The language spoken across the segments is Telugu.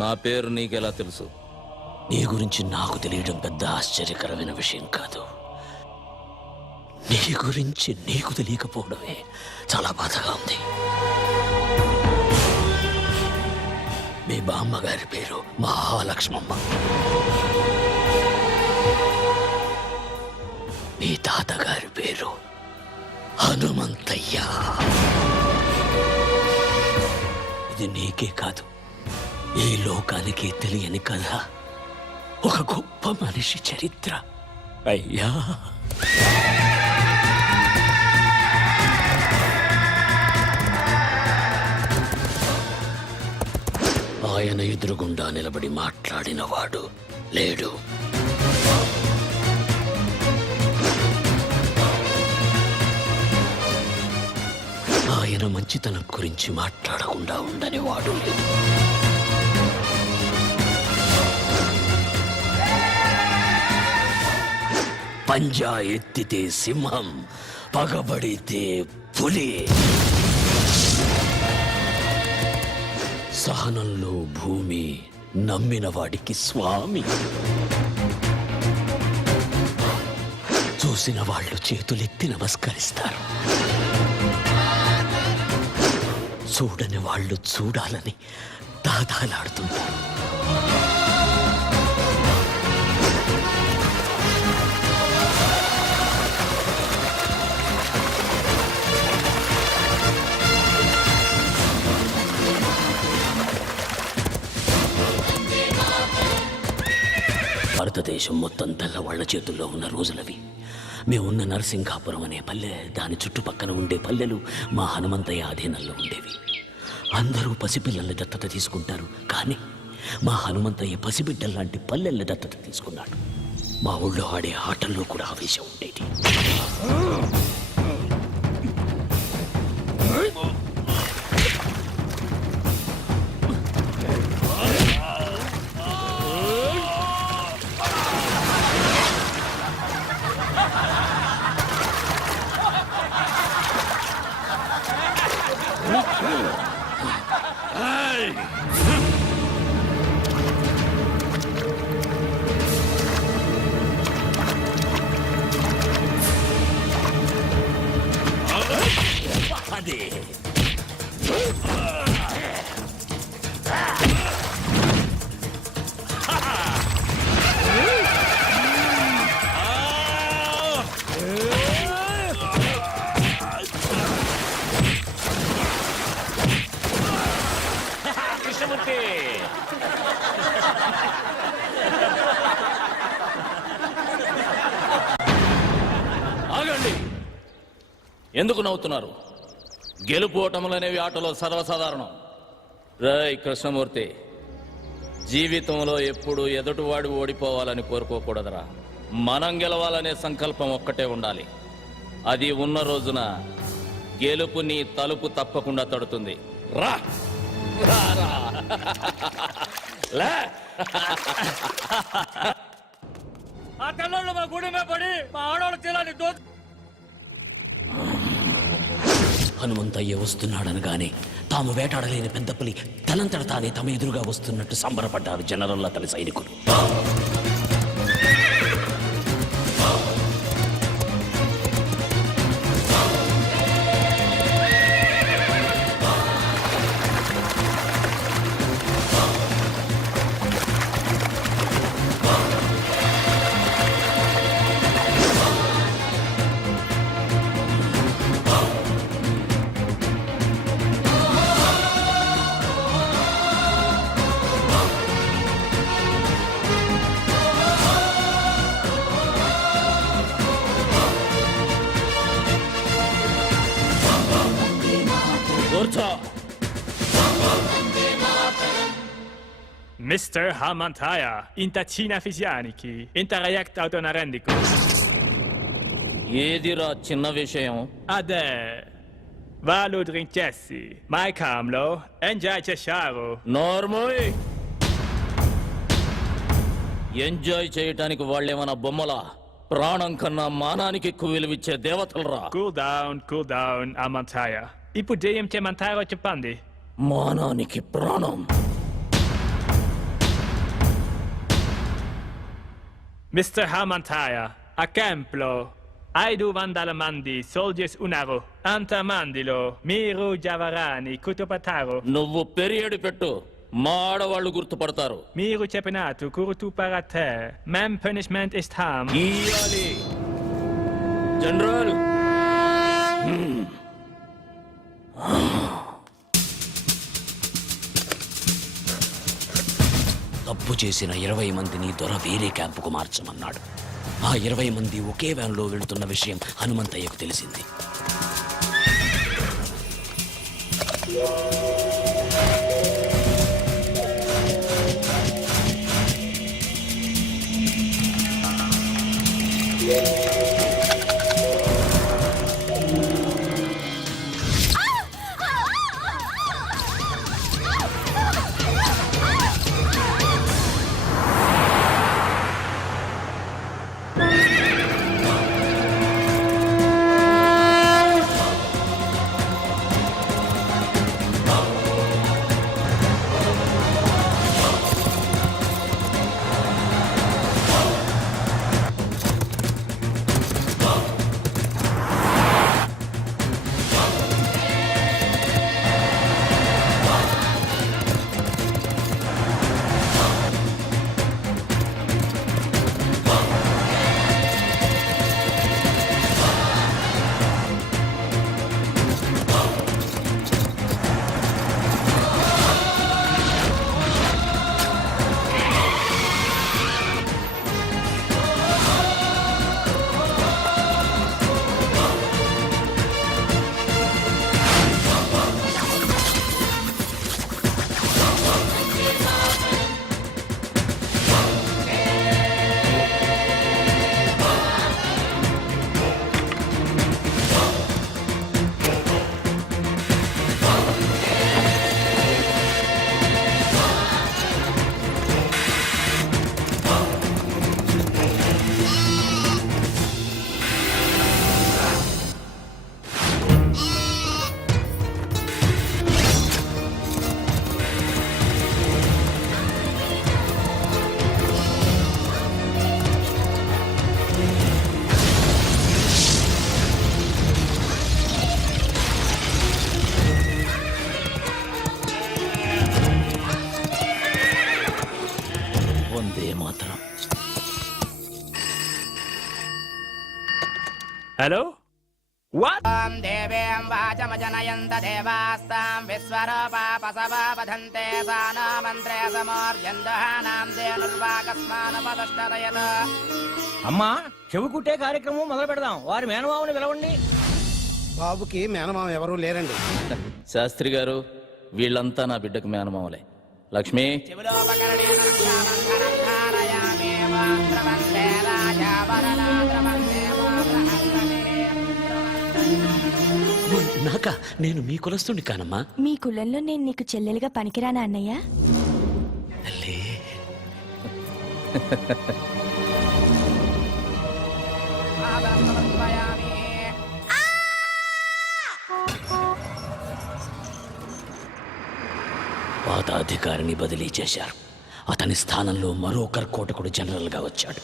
నా పేరు నీకెలా తెలుసు? నీ గురించి నాకు తెలియడం పెద్ద ఆశ్చర్యకరమైన విషయం కాదు. నీ గురించి నీకు తెలియకపోవడమే చాలా బాధగా ఉంది. మీ బామ్మ గారి పేరు మహాలక్ష్మమ్మ. మీ తాతగారి పేరు హనుమంతయ్య. ఇది నీకే కాదు. ఈ లోకానికి తెలియని కథ. ఒక గొప్ప మనిషి చరిత్ర. అయ్యా. ఆయన ఎదురుగుండా నిలబడి మాట్లాడినవాడు లేడు. ఆయన మంచితనం గురించి మాట్లాడకుండా ఉండనివాడు లేదు పంజా ఎత్తితే సింహం పగబడితే పులి. సహనంలో భూమి నమ్మిన వాడికి స్వామి. చూసిన వాళ్ళు చేతులెత్తి నమస్కరిస్తారు. చూడని వాళ్ళు చూడాలని దాదాలాడుతుంటారు భారతదేశం మొత్తం తెల్లవాళ్ళ చేతుల్లో ఉన్న రోజులవి. మేమున్న నరసింహాపురం అనే పల్లె దాని చుట్టుపక్కన ఉండే పల్లెలు మా హనుమంతయ్య ఆధీనంలో ఉండేవి. అందరూ పసిపిల్లల్ని దత్తత తీసుకుంటారు కానీ మా హనుమంతయ్య పసిబిడ్డల్లాంటి పల్లెల్ని దత్తత తీసుకున్నాడు. మా ఊళ్ళో ఆడే ఆటల్లో కూడా ఆవేశం ఉండేది. ఎందుకు నవ్వుతున్నారు? గెలుపోటములు అనేవి ఆటలో సర్వసాధారణం. రాయ్ కృష్ణమూర్తి జీవితంలో ఎప్పుడు ఎదుటివాడు ఓడిపోవాలని కోరుకోకూడదురా. మనం గెలవాలనే సంకల్పం ఒక్కటే ఉండాలి. అది ఉన్న రోజున గెలుపు నీ తలుపు తప్పకుండా తడుతుంది. రా! ఆ తెల్లోళ్ళు మా గుడి మీద పడి మా ఆడవాళ్ళ చీలాన్ని దోచు హనుమంతయ్య వస్తున్నాడనగానే తాము వేటాడలేని పెద్దపల్లి తలంతట తనంతట తానే తమ ఎదురుగా వస్తున్నట్టు సంబరపడ్డారు జనరల్ అతని సైనికులు. Mr. Hamantaya, intacina fisianiki, interreact autonarendico. ఏదిరా చిన్న విషయం Ade, valo drinkessi, mai camlo, enjai cesciaro. నోర్మోయ్ ఎంజాయ్ చేయటానికి వాళ్ళేమన్నా బొమ్మలా ప్రాణం కన్నా మానానికి ఎక్కువ విలువిచ్చే దేవతలరా down, cool down, Hamantaya. Ipu diem te mantaro cepandi. మానానికి ప్రాణం Mr. Hamantaya, a. ఐదు వందల మంది సోల్జర్స్ ఉన్నారు అంతమందిలో మీరు జవరాని కుటుంబతారు నువ్వు పెరియడ్ పెట్టు మా ఆడవాళ్ళు గుర్తుపడతారు. మీరు చెప్పినట్టు కురుతుపరతే మేం పనిష్మెంట్ ఇస్తాం ఇయ్యాలి జనరల్ తప్పు చేసిన ఇరవై మందిని దొర వేరే క్యాంపుకు మార్చమన్నాడు. ఆ ఇరవై మంది ఒకే వ్యాన్లో వెళుతున్న విషయం హనుమంతయ్యకు తెలిసింది. హలో? మంత్రే అమ్మా చెవుకుట్టే కార్యక్రమం మొదలు పెడదాం. వారి మేనమావుని పిలవండి. బాబుకి మేనమామ ఎవరూ లేరండి. శాస్త్రి గారు వీళ్ళంతా నా బిడ్డకు మేనమామలే. లక్ష్మి. నాక నేను మీ కులస్తుని కానమ్మా. మీ కులంలో నేను నీకు చెల్లెలుగా పనికిరానా అన్నయ్య? తల్లి పాత అధికారిని బదిలీ చేశారు. అతని స్థానంలో మరో కర్కోటకుడు జనరల్గా వచ్చాడు.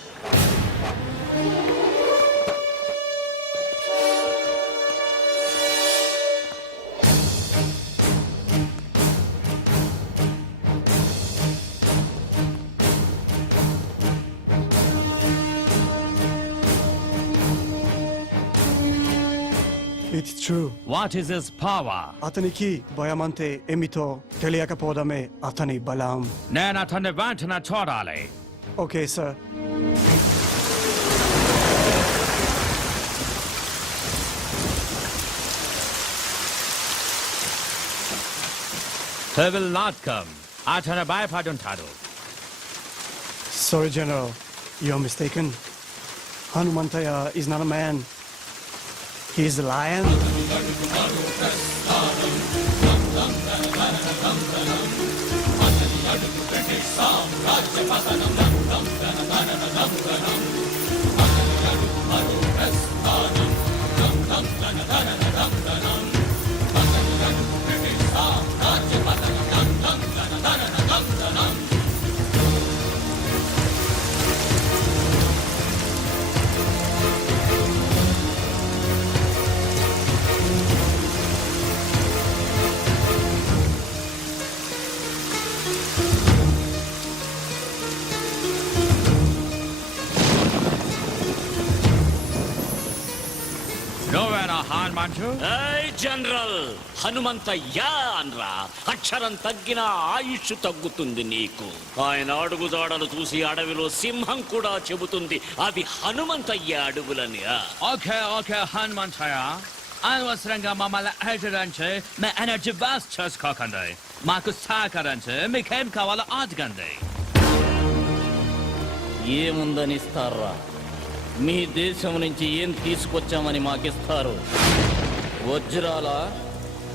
వాట్ ఇస్ హిస్ పవర్ అతనికి భయమంతే ఏమిటో తెలియకపోవడమే అతని బలం నేను అతన్ని వెంటనే చూడాలి okay sir He will not come. అతను భయపడుంటాడు sorry general you're mistaken Hanumanthaiah is not a man He's a lion. అంటూ ఏయ్ జనరల్ హనుమంతయ్యా అనరా. అక్షరం తగ్గిన ఆయుష్ తగ్గుతుంది నీకు. ఆయన అడుగుదాడలు చూసి అడవిలో సింహం కూడా చెబుతుంది. అది హనుమంతయ్య అడుగులని. ఓకే ఓకే హనుమంతయ్య అనవసరంగా మమ్మల్ని హెచ్చరించి మీ ఎనర్జీ వేస్ట్ చేసుకోకండి. మాకు సహకరించి మీకేం కావాలో అడగండి. ఏముందని ఇస్తారా? మీ దేశం నుంచి ఏం తీసుకొచ్చామని మాకిస్తారు. వజ్రాల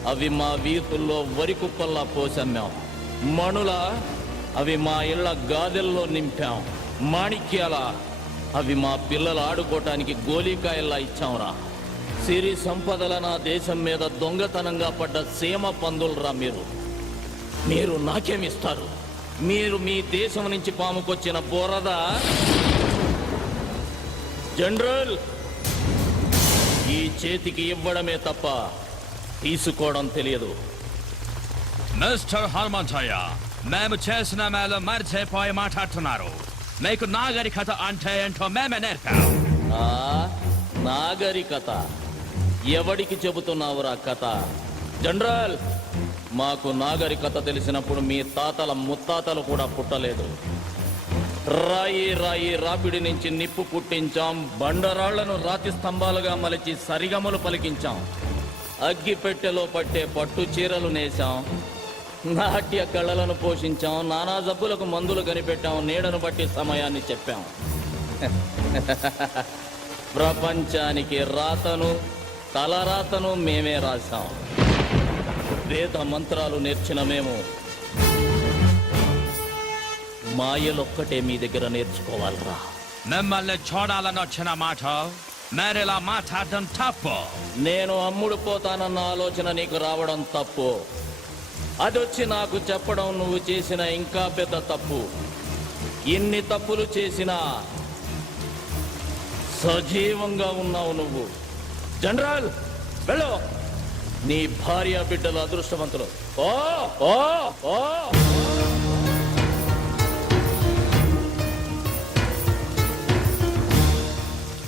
అవి మా వీధుల్లో వరి కుప్పల్లా పోసమ్మాం. మణుల అవి మా ఇళ్ళ గాదెల్లో నింపాం. మాణిక్యాల అవి మా పిల్లలు ఆడుకోవటానికి గోలీకాయల్లా ఇచ్చాంరా. సిరి సంపదల నా దేశం మీద దొంగతనంగా పడ్డ సీమ పందులరా మీరు. మీరు నాకేమిస్తారు? మీరు మీ దేశం నుంచి పాముకొచ్చిన బోరదా? జనరల్ ఈ చేతికి ఇవ్వడమే తప్ప తీసుకోవడం తెలియదు. మిస్టర్ హనుమంతయ్య మేము చేసిన మేలు మర్చిపోయి మాట్లాడుతున్నారు. మీకు నాగరికత అంటే ఏంటో మేమే నేర్పాం. నాగరికత. ఎవడికి చెబుతున్నావురా కథ? జనరల్ మాకు నాగరికత తెలిసినప్పుడు మీ తాతల ముత్తాతలు కూడా పుట్టలేదు. రాయి రాయి రాపిడి నుంచి నిప్పు పుట్టించాం. బండరాళ్ళను రాతి స్తంభాలుగా మలిచి సరిగమలు పలికించాం. అగ్గి పెట్టెలో పట్టే పట్టు చీరలు నేసాం నాట్య కళలను పోషించాం. నానా జబ్బులకు మందులు కనిపెట్టాం. నీడను బట్టి సమయాన్ని చెప్పాం. ప్రపంచానికి రాతను తలరాతను మేమే రాశాం. వేద మంత్రాలు నేర్చిన మేము మాయలొక్కటే మీ దగ్గర నేర్చుకోవాలరా. మిమ్మల్ని చూడాలని వచ్చిన మాట మేరిలా మాట్లాడడం తప్పు. నేను అమ్ముడు పోతానన్న ఆలోచన నీకు రావడం తప్పు. అదొచ్చి నాకు చెప్పడం నువ్వు చేసిన ఇంకా పెద్ద తప్పు. ఇన్ని తప్పులు చేసినా సజీవంగా ఉన్నావు నువ్వు. జనరల్ వెళ్ళు. నీ భార్య బిడ్డలు అదృష్టవంతులు. ఓ ఓ ఓ.